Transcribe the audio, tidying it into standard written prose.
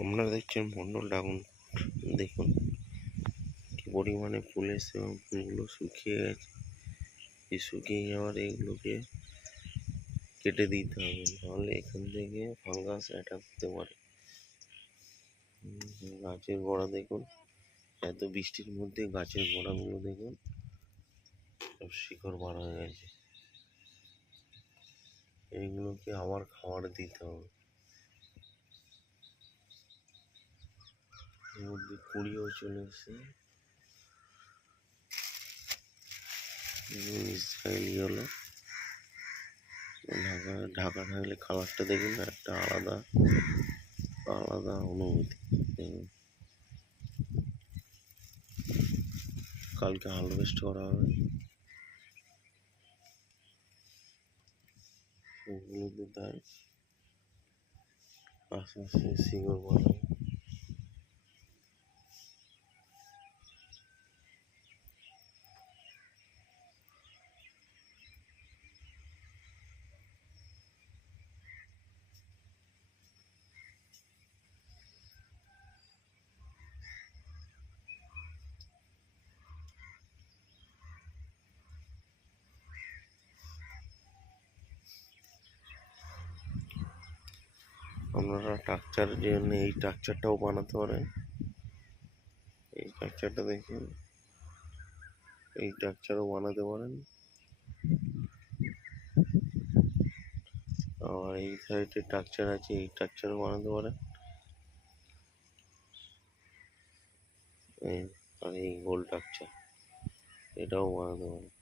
আপনারা দেখছেন মন্ডল ড্রাগন। দেখুন কি পরিমাণে ফুল এসছে এবং ফুলগুলো শুকিয়ে গেছে। এই শুকিয়ে যাওয়ার এগুলোকে কেটে দিতে হবে, নাহলে এখান থেকে ফাঙ্গাস অ্যাটাক হতে পারে। গাছের গোড়া দেখুন, এত বৃষ্টির মধ্যে গাছের গোড়াগুলো দেখুন সব শিকড় বার হয়ে গেছে। এইগুলোকে আবার খাবার দিতে হবে। এর মধ্যে কুড়িও চলে এসছে। ইসরায়েলি হলো ঢাকা থাকলে কালারটা দেখুন, একটা আলাদা আলাদা অনুভূতি। কালকে হারভেস্ট করা হবে। ওগুলোতে তাই আস্তে আস্তে শিকড় বাড়াবে। আপনারা স্ট্রাকচারের জন্য এই স্ট্রাকচারটাও বানাতে পারেন। এই স্ট্রাকচারটা দেখুন, এই স্ট্রাকচারও বানাতে পারেন। আর এই সাইডে স্ট্রাকচার আছে, এই স্ট্রাকচারও বানাতে পারেন। আর এই গোল স্ট্রাকচার, এটাও বানাতে পারেন।